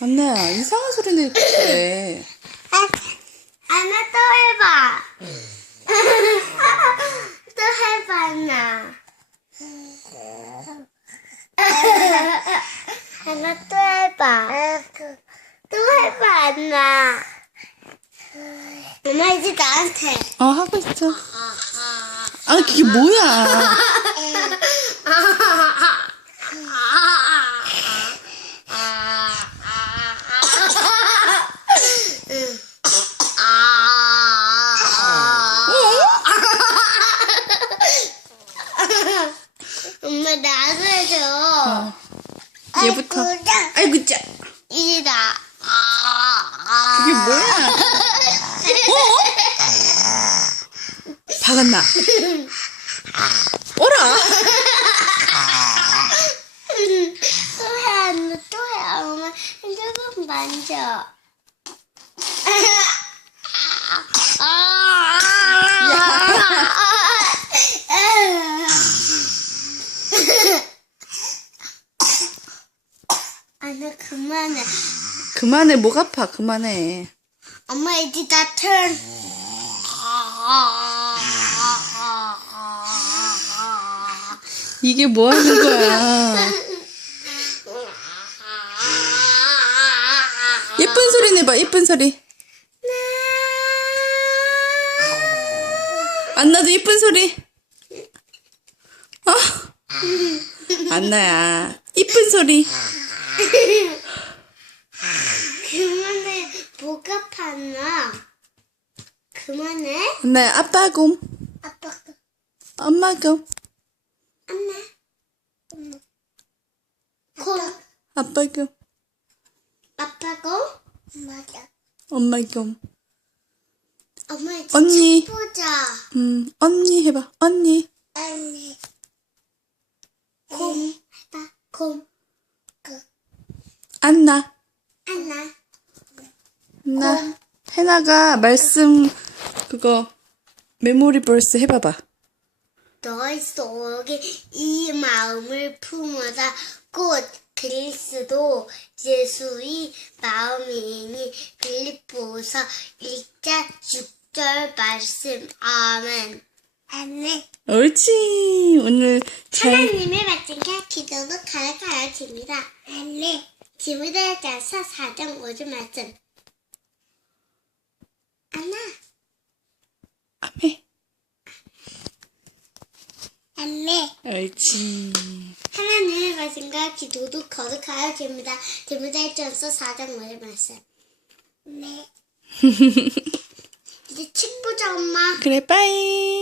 안나야, 이상한 소리 내고 그래. 안나 또 해봐. 또 해봐, 안나. 안나 또 해봐. 또 해봐, 안나. 엄마 이제 나한테. 하고 있어. 아, 그게 뭐야? 엄마 나도 해줘. 얘부터. 아이고, 짜. 이제 나. 그게 뭐야? 박았나? 오라! 또 해, 안나 또 해. 엄마 핸드폰 만져. 안나 그만해. 그만해, 목 아파, 그만해. 엄마 이제 나 턴. 이게 뭐 하는 거야? 예쁜 소리 내봐, 예쁜 소리. 안나도 예쁜 소리. 안나야, 예쁜 소리. 그만해. 목 아파, 안나. 그만해. 안나야, 아빠 곰, 아빠 엄마 곰, 안나. 곰. 아빠 곰, 아빠고? 맞아. 엄마 곰. 엄마 이제 언니. 책 보자. 언니 해봐, 언니. 언니. 곰. 해봐. 곰. 안나. 안나. 안나. 해나가 말씀 그거 메모리 벌스 해봐봐. 너의 속에 이 마음을 품어다 꽃 그리스도 예수의 마음이니 빌립보서 1장 6절 말씀. 아멘. 아멘. 옳지. 오늘 잘. 하나님의 말씀과 기도도 가르쳐집니다. 아멘. 디모데전서 4장 5절 말씀. 안나. 아멘. 아멘. 옳지. 하나님의 말씀과 기도도 거듭하여집니다. 디모데전서 4장 5절 말씀. 네. 이제 책 보자, 엄마. 그래, 빠이.